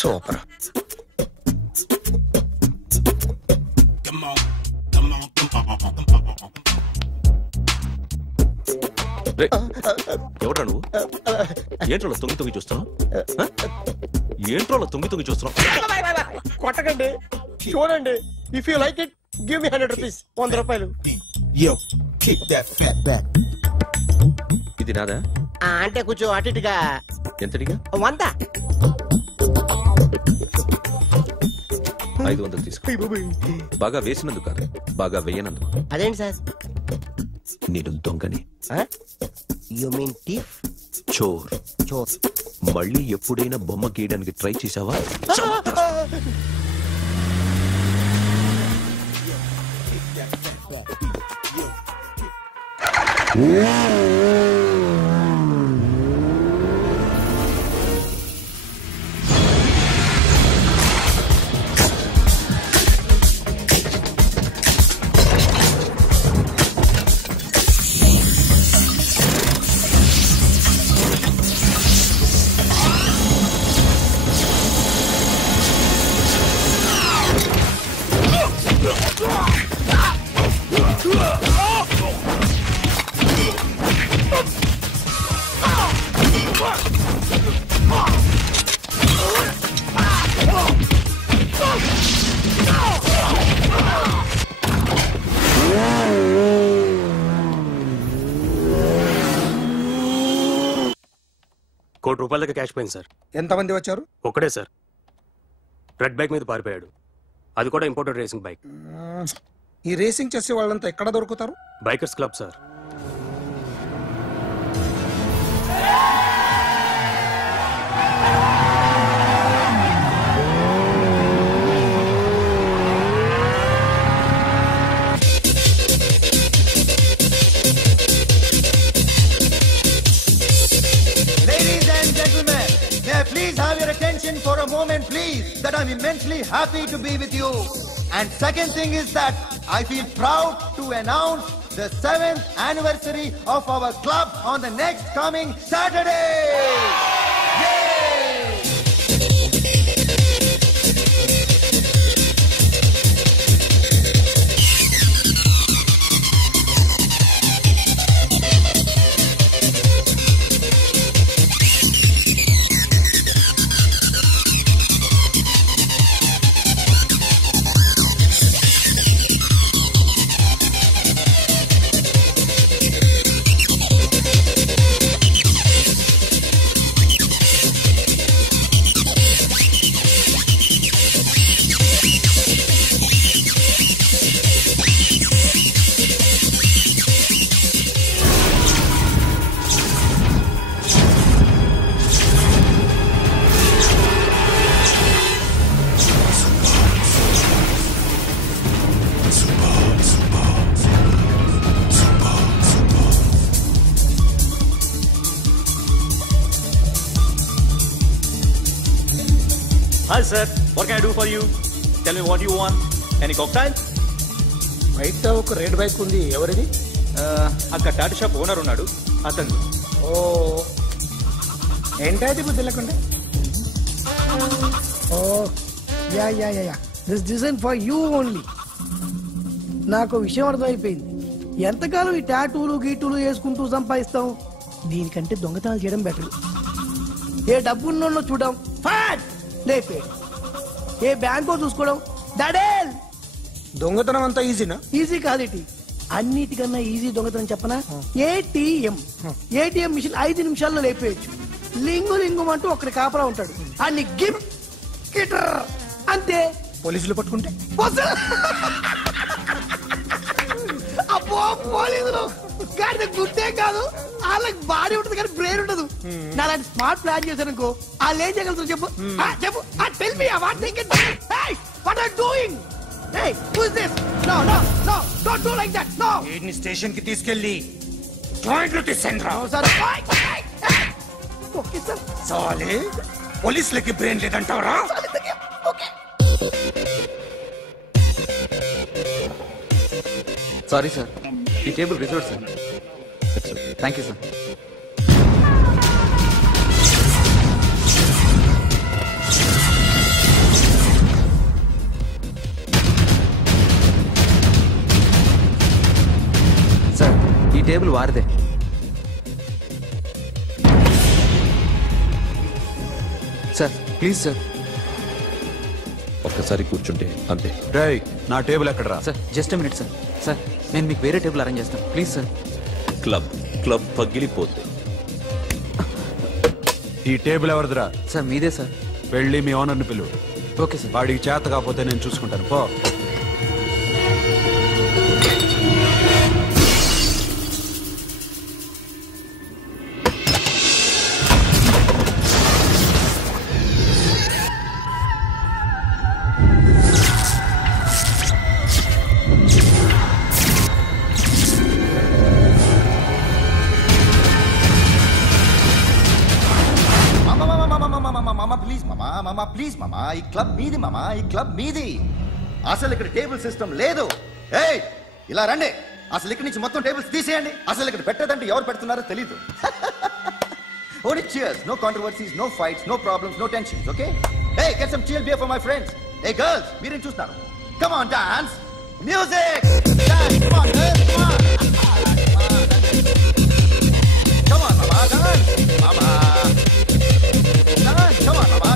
Super. ఎవడ్రా నువ్వు? ఏంట్రోలో తొంగి చూస్తున్నావు? ఏంట్రోలో తొంగి చూస్తున్నావు? కొట్టకండి, చూడండి. If you like it give me 100 rupees. 100 రూపాయలు. ఇది నాదా? అంటే కొంచెం అటు ఇటుగా. ఎంతడిగా? 100. 500 తీసుకో. బాగా వేసినందుకు కాదు, బాగా వేయనందుకు. అదేంటి సార్? నేను దొంగని. You mean thief? చోర్. చోర్. మళ్ళీ ఎప్పుడైనా బొమ్మ గీయడానికి ట్రై చేసావా? ₹1 కోటి క్యాష్ పోయింది సార్. ఎంతమంది వచ్చారు? ఒక్కడే సార్. రెడ్ బైక్ మీద పారిపోయాడు. అది కూడా ఇంపోర్టెడ్ రేసింగ్ బైక్. ఈ రేసింగ్ చేసే వాళ్ళంతా ఎక్కడ దొరుకుతారు? Bikers club sir. Please have your attention for a moment, please, that I'm immensely happy to be with you. And second thing is that I feel proud to announce the 7th anniversary of our club on the next coming Saturday. Yay! Hi sir, what can I do for you? Tell me what you want. Any cocktail? బయట ఒక red bike ఉంది, ఎవరిది? అక్కడ Tata shop owner ఉన్నాడు, అతను. ఓ ఏంటది బుద్ధి లేకుండా? Oh yeah yeah yeah this design for you only. నాకు విషయం అర్థమైపోయింది. ఎంతకాలం ఈ టాటూలు గీటూలు వేసుకుంటూ సంపాదిస్తాం? దీనికంటే దొంగతనాలు చేయడం బెటర్. ఏ డబ్బున్నోళ్ళో చూడడం ఫాట్ లేపే, ఏ బ్యాంకో చూసుకోవడం దడేల్. దొంగతనం అంతా ఈజీనా? ఈజీ కాదేటి, అన్నిటికన్నా ఈజీ దొంగతనం చెప్పనా? ఏటీఎం మిషన్ 5 నిమిషాల్లో లేపేయచ్చు. లింగు లింగు అంటూ ఒకటి కాపలా ఉంటాడు, అన్ని గిమ్ గిటర్ అంతే. పోలీసులు పట్టుకుంటే అబ్బో పోలీసులు గాడి గుట్టే కాదు, వాళ్ళకి బాడీ ఉంటుంది కానీ బ్రెయిన్ ఉండదు. నా లాంటి స్మార్ట్ ప్లాన్ చేశాను అనుకో, వాళ్ళు ఏం చేయగలుగుతారు చెప్పు? చెప్పు, tell me what they can. Hey what are doing? Hey who is this? No no no don't do like that. No, వీడిని స్టేషన్ కి తీసుకెళ్ళి జాయింట్లు తీసేంద్రా. Sir okay sir. సాలే పోలీసులకి బ్రెయిన్ లేదంటావరా? సారీ సార్, ఈ table reserve sir. Thank you sir. ఈ టేబుల్ వారిదే. Sir please sir. ఒక్కసారి కూర్చుంటే అంతే. రై నా టేబుల్ ఎక్కడరా? Sir just minute sir. Sir నేను మీకు వేరే టేబుల్ అరేంజ్ చేస్తాను ప్లీజ్ సార్. క్లబ్ పగిలిపోద్ది. ఈ టేబుల్ ఎవరిదిరా? సార్ మీదే సార్. వెళ్ళి మీ ఓనర్ని పిలువు. Okay sir. వాడికి చేత కాకపోతే నేను చూసుకుంటాను పో. ప్లీజ్ మామా, ఈ క్లబ్ మీది మామా, ఈ క్లబ్ మీది. అసలు ఇక్కడ టేబుల్ సిస్టమ్ లేదు. ఏయ్ ఇలా రండి, అసలు ఇక్కడ నుంచి మొత్తం టేబుల్స్ తీసేయండి. అసలు ఇక్కడ పెట్టదంటే ఎవరు పెడుతున్నారో తెలీదు. Only cheers, no controversies, no fights, no problems, no tensions, okay? Hey, get some chill beer for my friends. Hey girls, మీరేం చూస్తున్నారు? Come on, dance. Music. Dance, come on, girls, come on. Come on, mama, dance. Mama. Dance, come on, mama.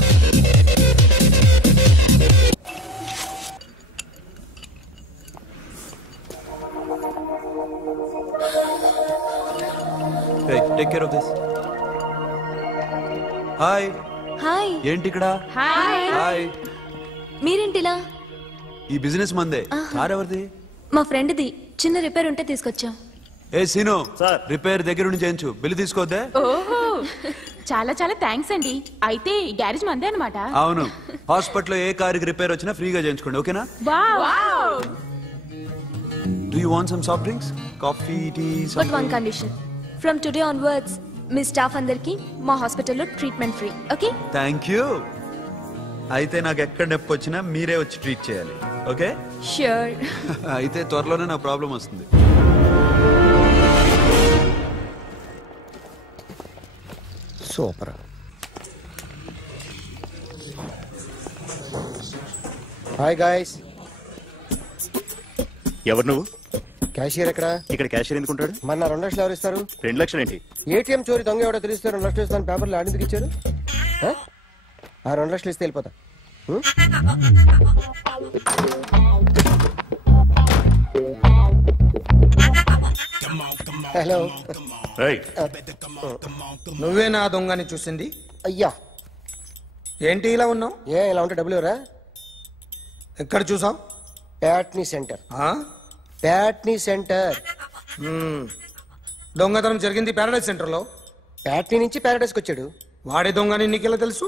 Hey, take care of this. Hi. Hi. ఏంటి ఇక్కడ? Hi. Hi. మీరేంటిలా? ఈ business మందే. Car ఎవరిది? మా ఫ్రెండ్ది. చిన్న repair ఉంటే తీసుకొచ్చాం. ఏ scene, repair దగ్గర నుంచి చేయించు. బిల్లు తీసుకోవద్దే? ఓహో, చాలా చాలా థ్యాంక్స్ అండి. అయితే ఈ గ్యారేజ్ మందే అన్నమాట. అవును. హాస్పిటల్లో ఏ కారుకి రిపేర్ వచ్చినా ఫ్రీగా చేయించుకోండి, ఓకేనా? Wow. Do you want some soft drinks? Coffee, tea, But something? one condition. From today onwards, me staff అందరికి మా హాస్పిటల్లో treatment free. Okay? Thank you. అయితే నాకు ఎక్కడ నొప్పి వచ్చినా మీరే వచ్చి ట్రీట్ చేయాలి, ఓకే? ష్యూర్. అయితే త్వరలోనే నా ప్రాబ్లం వస్తుంది. సూపర్. Hi guys. ఎవరు నువ్వు? క్యాషియర్ ఎక్కడ? ఇక్కడ క్యాషియర్ ఎందుకుంటాడు? మన 2 లక్షలు ఎవరు ఇస్తారు? 2 లక్షలు ఏంటి? ఏటీఎం చోరీ దొంగ ఎవడో తెలిస్తే 2 లక్షలు ఇస్తాను పేపర్లు ఆడిందుకు ఇచ్చారు. ఆ 2 లక్షలు ఇస్తే వెళ్ళిపోతా. హలో. నువ్వే నా దొంగని చూసింది? అయ్యా ఏంటి ఇలా ఉన్నావు? ఏ ఇలా ఉంటే డబ్బులు ఎవరా? ఎక్కడ చూసావు? ప్యాట్నీ సెంటర్. ప్యాట్నీ సెంటర్. దొంగతనం జరిగింది ప్యారడైజ్ సెంటర్ లో. ప్యాట్నీ నుంచి ప్యారడైజ్కి వచ్చాడు. వాడే దొంగని నీకెలా తెలుసు?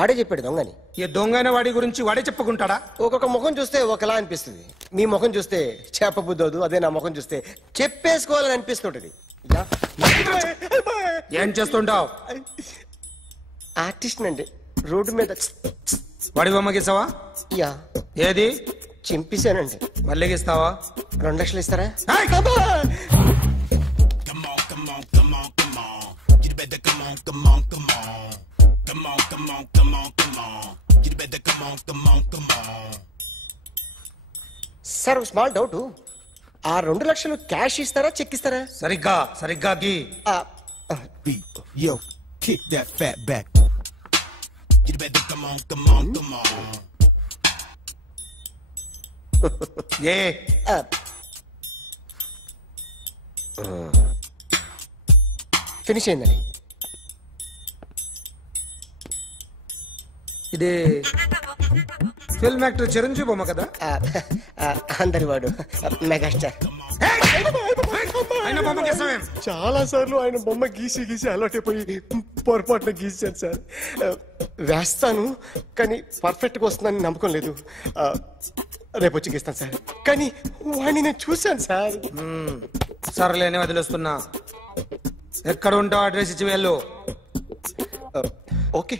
ఆడే చెప్పాడు దొంగని. ఈ దొంగైన వాడి గురించి వాడే చెప్పుకుంటాడా? ఒక్కొక్క ముఖం చూస్తే ఒకలా అనిపిస్తుంది. మీ ముఖం చూస్తే చెప్పబుద్దోదు, అదే నా ముఖం చూస్తే చెప్పేసుకోవాలని అనిపిస్తుంటది. ఏం చేస్తుంటావు? ఆర్టిస్ట్ అండి. రోడ్డు మీద వాడి బొమ్మ గీసావా? యా. ఏది? చింపేశానండి. మళ్ళీ గీస్తావా? 2 లక్షలు ఇస్తారా? Sir small doubt. ఆ 2 లక్షలు క్యాష్ ఇస్తారా చెక్ ఇస్తారా? సరిగ్గా గీ. Yo, kick that fat back. You better come on. Finish అయిందండి. ఇది ఫిల్మ్ యాక్టర్ చిరంజీవి బొమ్మ కదా? అందరి వాడు మెగాస్టార్. చాలా సార్లు ఆయన బొమ్మ గీసి అలవాటైపోయి పొరపాటున గీసాను సార్. వేస్తాను కానీ పర్ఫెక్ట్గా వస్తుందని నమ్మకం లేదు. రేపు వచ్చి గీస్తాను సార్. కానీ వాడిని నేను చూశాను సార్. సర్లేని వదిలేస్తున్నా. ఎక్కడ ఉంటావు అడ్రస్ ఇచ్చి వెళ్ళు. ఓకే.